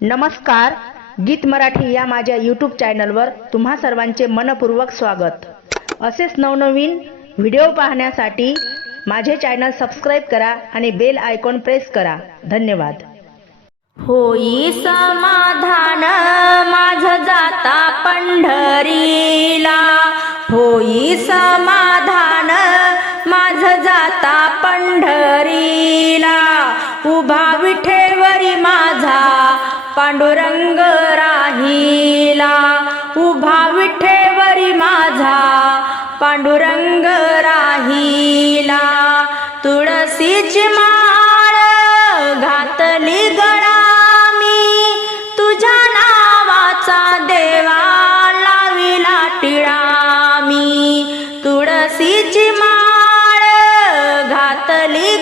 नमस्कार गीत मराठी या माझ्या यूट्यूब चॅनलवर तुम्हा सर्वांचे मनपूर्वक स्वागत. असेच नवनवीन व्हिडिओ पाहण्यासाठी माझे चॅनल सबस्क्राईब करा आणि बेल आयकॉन प्रेस करा. धन्यवाद. होई समाधान माझ जाता पंढरीला. होई समाधान माझ जाता पंढरीला. उभा विठेव पांडुरंग राहिला. उभा विठेवरी माझा पांडुरंग राहिला. तुळशीची माळ घातली गळा मी तुझ्या नावाचा देवा लाविला टिळा मी तुळशीची माळ घातली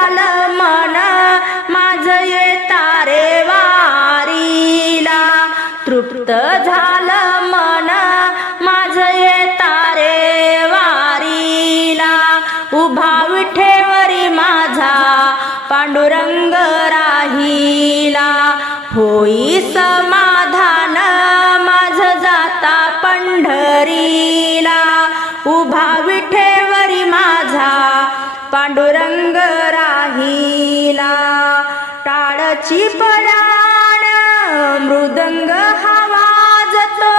झालं मन माझ येता रे वारीला. तृप्त झालं मन माझ येता रे वारीला. उभा विठेवरी माझा पांडुरंग राहिला. होई समाधान माझ जाता पंढरीला. उभा विठे पांडुरंग राहिला. टाळची पराण मृदंग हा वाजतो.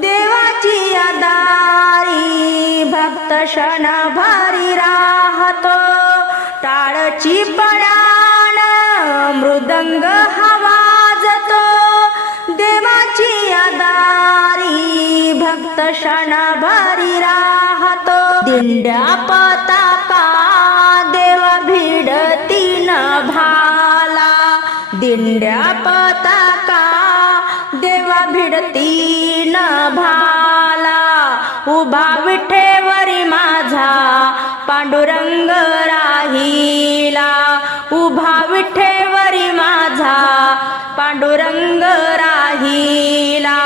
देवाची आदारी भक्त क्षण भारी राहतो. टाळची पराण मृदंग हा वाजतो. देवाची आदारी भक्त क्षण भारी राहतो. दिंड्या पताका देवा भिडती न भाला. दिंड्या पताका देवा भिडती न भाला. उभा विठेवरी माझा पांडुरंग राहिला. उभा विठेवरी माझा पांडुरंग राहिला.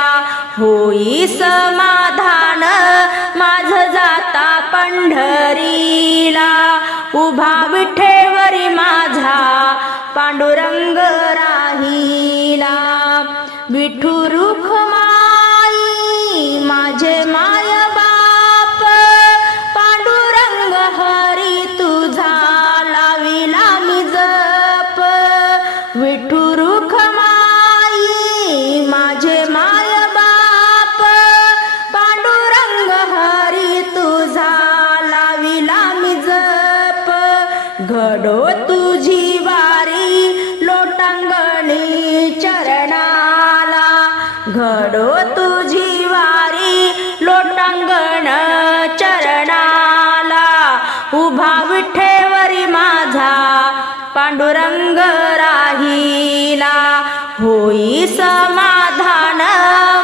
होई समाधान माझ जाता पंढरीला उभा विठेवरी माझा पांडुरंग राहिला. विठू रुखमाई माझे माय बाप पांडुरंग हरी तुझा लाविला मी जप. विठू घडो तुझी वारी लोटांगणी चरणाला. घडो तुझी वारी लोटांगण चरणाला. उभा विठेवरी माझा पांडुरंग राहिला. होई समाधान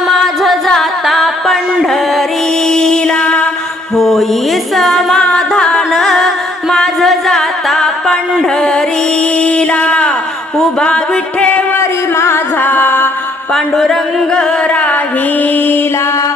माझ जाता पंढरीला. होई समाधान जाता पंढरीला उभा विठेवरी माझा पांडुरंग राहिला.